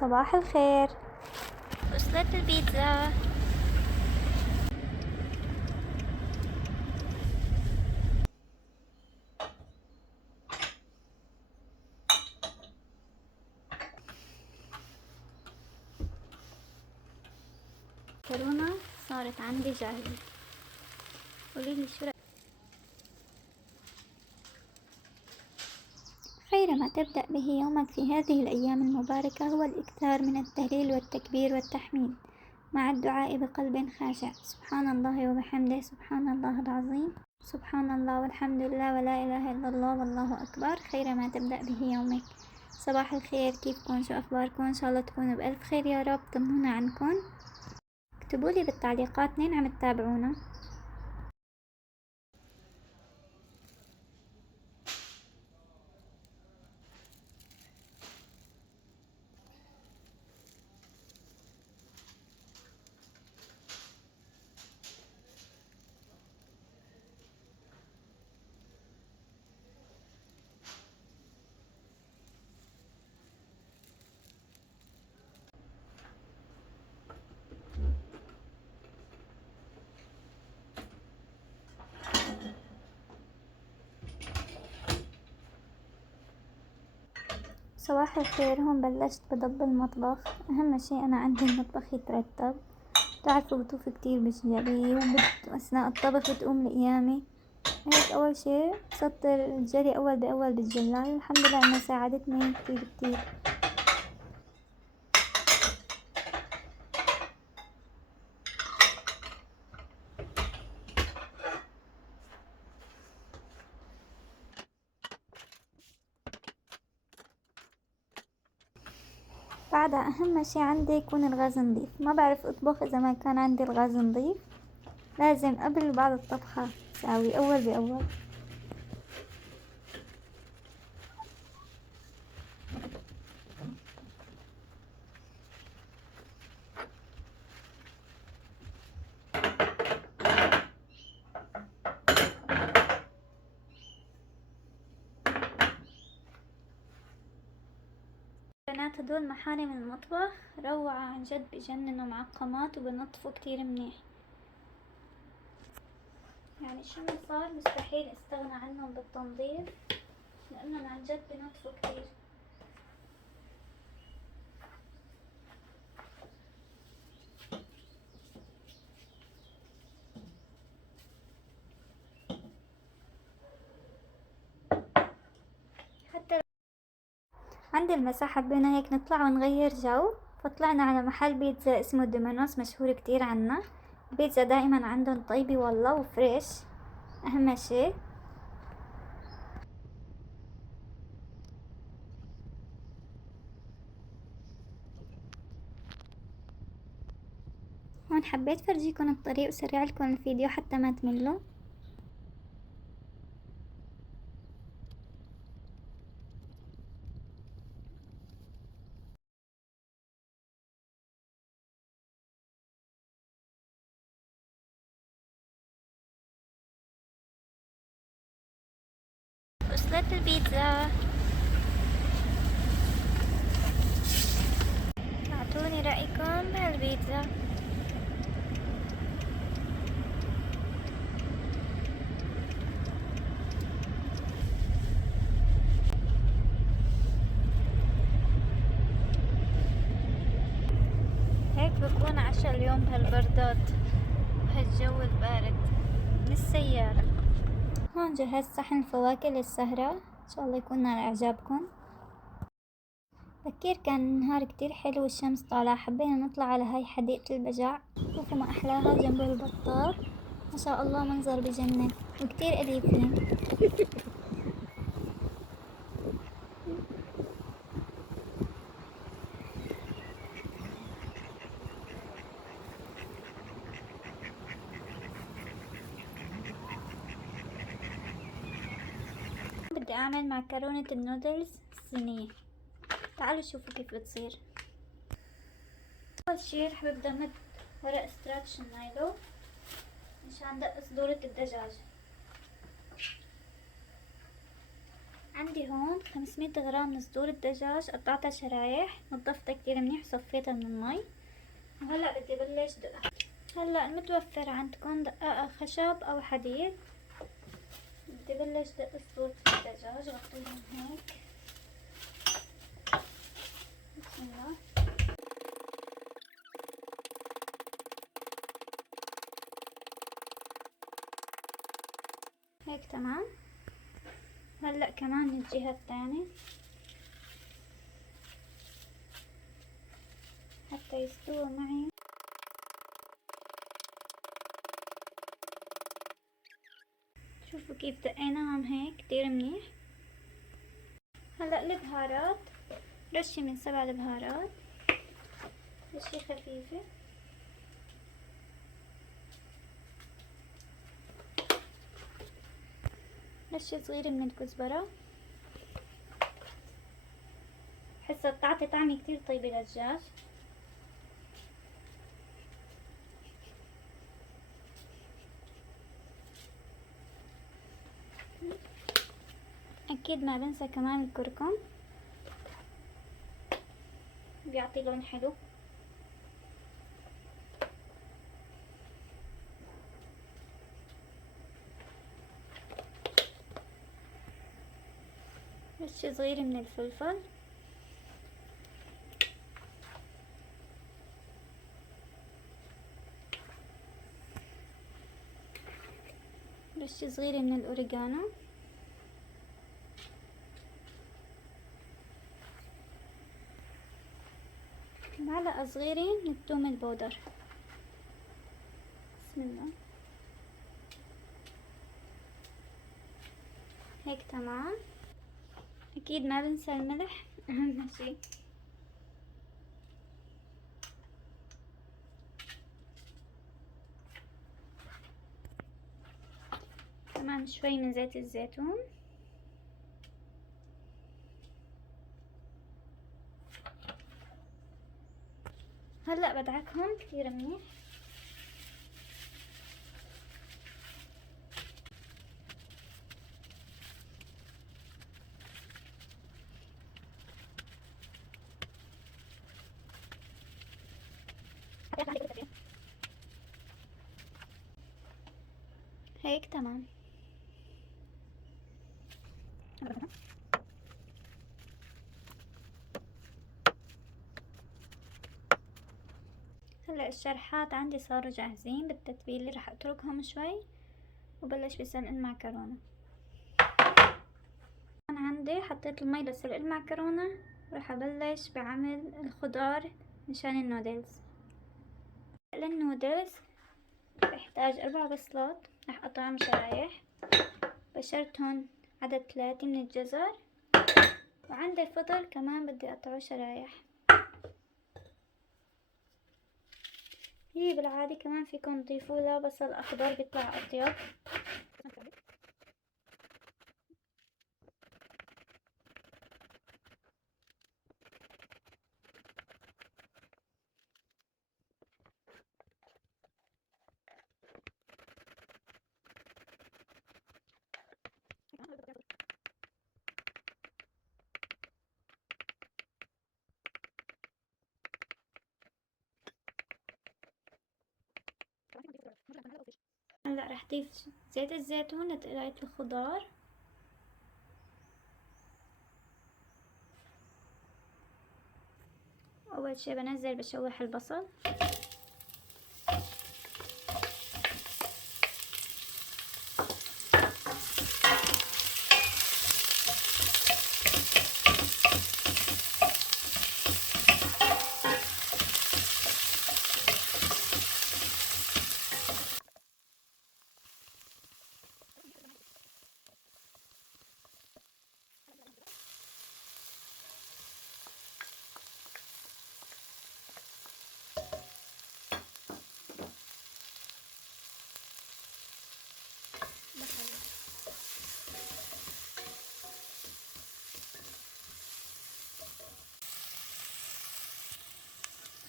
صباح الخير. وصلت البيتزا. كورونا صارت عندي جاهزة. قوليلي شو رأيك؟ خير ما تبدأ به يومك في هذه الأيام المباركة هو الإكثار من التهليل والتكبير والتحميد مع الدعاء بقلب خاشع. سبحان الله وبحمده، سبحان الله العظيم، سبحان الله والحمد لله ولا إله إلا الله والله أكبر. خير ما تبدأ به يومك. صباح الخير، كيفكن؟ شو أخباركن؟ إن شاء الله تكونوا بألف خير يا رب. طمنونا عنكن، اكتبولي بالتعليقات منين عم تتابعونا. صباح الخير. هون بلشت بضب المطبخ. أهم شي أنا عندي المطبخ يترتب. بتعرفوا بطوف كتير بجري أثناء الطبخ بتقوم لقيامي. هيك أول شي بسطر الجري أول بأول بالجلال. الحمد لله إنها ساعدتني كتير كتير. بعدها أهم شي عندي يكون الغاز نظيف. ما بعرف أطبخ إذا ما كان عندي الغاز نظيف. لازم قبل وبعد الطبخة ساوي أول بأول. بنات هدول محارم المطبخ روعة عن جد، بجننوا معقمات وبنظفوا كتير منيح. يعني شو ما صار مستحيل استغنى عنهم بالتنظيف، لأنهم عن جد بنظفوا كتير. حتى عند المساء حبينا هيك نطلع ونغير جو، فطلعنا على محل بيتزا اسمه دومينوس مشهور كتير عنا. البيتزا دائما عندهم طيبة والله وفريش، أهم شي. هون حبيت فرجيكم الطريق وسرع لكم الفيديو حتى ما تملوا. وصلت البيتزا. اعطوني رأيكم بهالبيتزا. هيك بكون عشا اليوم بهالبردات وهالجو البارد من السيارة. هون جهزت صحن الفواكه للسهرة، إن شاء الله يكون على إعجابكم. بكير كان النهار كتير حلو والشمس طالعة. حبينا نطلع على هاي حديقة البجع. شوفوا ما أحلاها جنب البطال، ما شاء الله منظر بجنن وكتير أليفين. بدي أعمل معكرونة النودلز الصينية. تعالوا شوفوا كيف بتصير. أول شي رح ببدأ مد ورق ستراتش النايلو مشان دق صدورة الدجاج. عندي هون 500 غرام من صدور الدجاج، قطعتها شرايح، نظفتها كتير منيح وصفيتها من المي، وهلأ بدي بلش دقها. هلأ المتوفر عندكم دقاقة خشب أو حديد. بدي بلش دق صدور الدجاج، غطيهم هيك. بسم الله. هيك تمام. هلأ كمان من الجهة الثانية حتى يستووا معي. شوفوا كيف دقيناهم هيك كتير منيح. هلأ البهارات، رشة من 7 البهارات، رشة خفيفة. رشة صغيرة من الكزبرة، حسها بتعطي طعم كتير طيب للدجاج. اكيد ما بنسى كمان الكركم، بيعطي لون حلو. رشة صغيرة من الفلفل، رشة صغيرة من الأوريجانو، معلقة صغيرة من الثوم البودر. بسم الله. هيك تمام. أكيد ما بنسى الملح أهم شي. كمان شوي من زيت الزيتون. هلأ بدعكهم كتير منيح. هيك تمام. هلا الشرحات عندي صاروا جاهزين بالتتبيلة، رح اتركهم شوي وبلش بسلق المعكرونة. انا عندي حطيت المي لسلق المعكرونة، ورح ابلش بعمل الخضار مشان النودلز. للنودلز بحتاج 4 بصلات، رح اقطعهم شرايح، بشرتهم عدد 3 من الجزر، وعندي الفطر كمان بدي اقطعه شرايح. هي بالعادي كمان فيكم تضيفوا له بصل اخضر بيطلع اطيب. هلا رح ضيف زيت الزيتون لتقلية الخضار. اول شي بنزل بشوح البصل،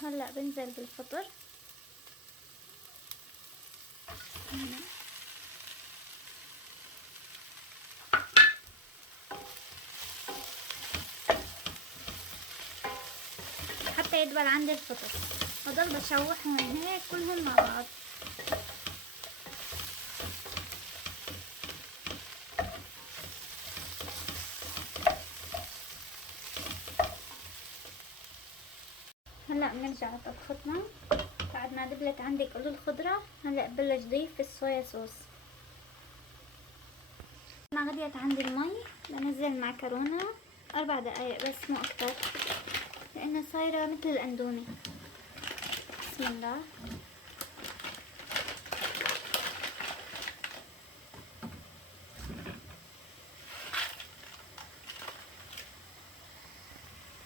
هلا بنزل بالفطر. حتى يدبل عند الفطر، وضل بشوحهم هيك كلهم مع بعض. هلا بنرجع لطبختنا. بعد ما دبلت عندي كل الخضرة، هلا ببلش ضيف الصويا صوص. ما غليت عندي المي، بنزل المعكرونة 4 دقايق بس مو اكتر، لانها صايرة مثل الاندومي. بسم الله.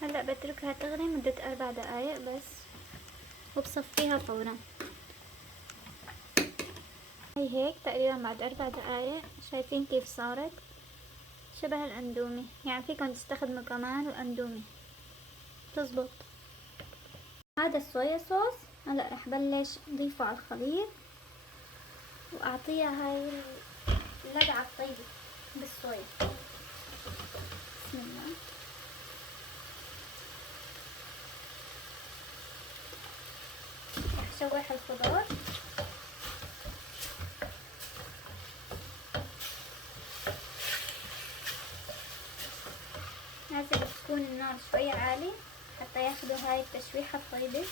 هلا بتركها تغلي مدة 4 دقايق بس، وبصفيها فورا. هي هيك تقريبا بعد 4 دقايق، شايفين كيف صارت شبه الاندومي، يعني فيكم تستخدموا كمان الاندومي تزبط. هذا الصويا صوص هلا رح بلش اضيفه على الخليط، واعطيها هاي اللدعة الطيبة بالصويا. بسم الله. رح شوح الخضار. لازم تكون النار شوية عالي حتى ياخدوا هاي التشويحة الطيبة.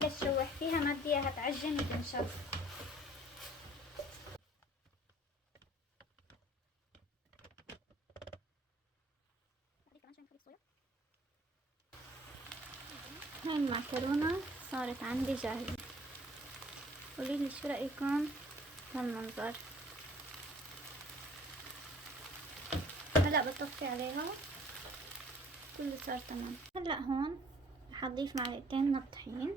تشوح فيها ما بدي اياها تعجن وتنشف. هاي المعكرونة صارت عندي جاهزة، قوليلي شو رأيكم هالمنظر. هلا بطفي عليها، كله صار تمام. هلا هون رح اضيف معلقتين من الطحين،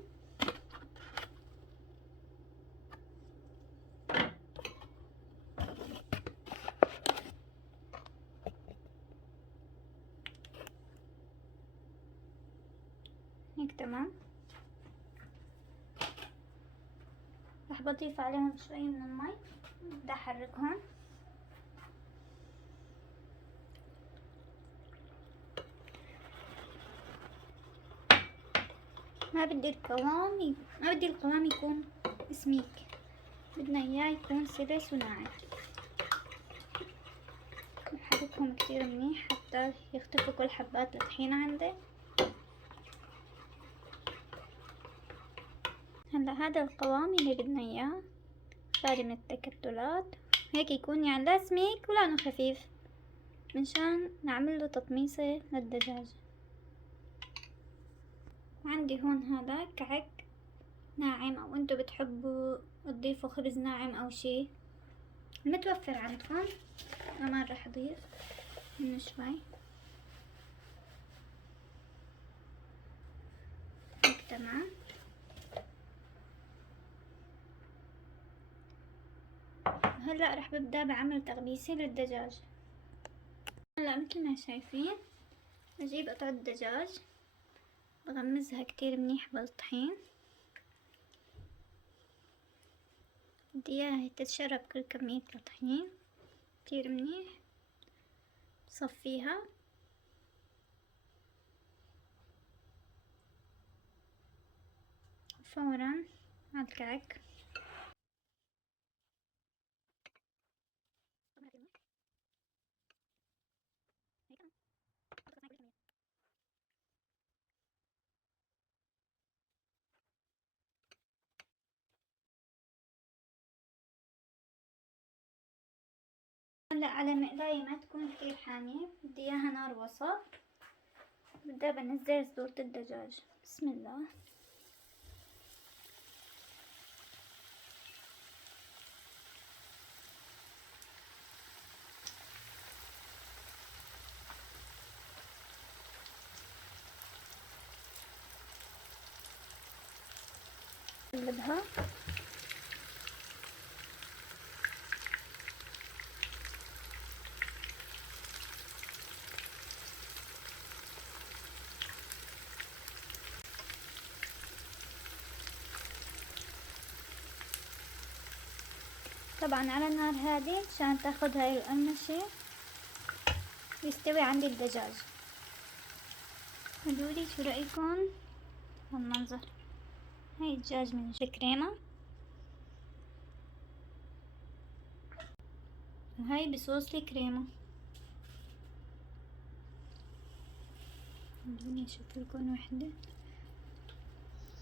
هيك تمام. رح بضيف عليهم شوي من المي، بدي احركهم. ما بدي القوام يكون سميك، بدنا اياه يكون سلس وناعم. نحركهم كتير منيح حتى يختفوا كل حبات الطحينة عندي. هلا هذا القوام اللي بدنا اياه، خالي من التكتلات، هيك يكون يعني لا سميك ولا انه خفيف، منشان نعمل له تطميصة للدجاج. عندي هون هذا كعك ناعم، او انتو بتحبوا تضيفوا خبز ناعم او شي متوفر عندكم. كمان رح اضيف منه شوي هيك تمام. هلا رح ببدأ بعمل تغميسة للدجاج. هلا مثل ما شايفين بجيب قطعة دجاج، بغمزها كتير منيح بالطحين، بدي اياها تتشرب كل كمية الطحين كتير منيح. بصفيها فورا على الكعك. هلا على مقلاية ما تكون كتير حامية، بدي اياها نار وسط. بدي بنزل صدور الدجاج. بسم الله. قلبها. طبعا على النار هادي عشان تاخد هاي القرمشة يستوي عندي الدجاج. قولولي شو رأيكم هالمنظر. هاي الدجاج من الكريمة، وهاي بصوص الكريمة. خلوني اشوف لكم وحدة.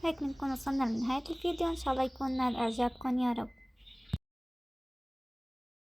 هيك بنكون وصلنا لنهاية الفيديو، ان شاء الله يكون نال اعجابكم يا رب.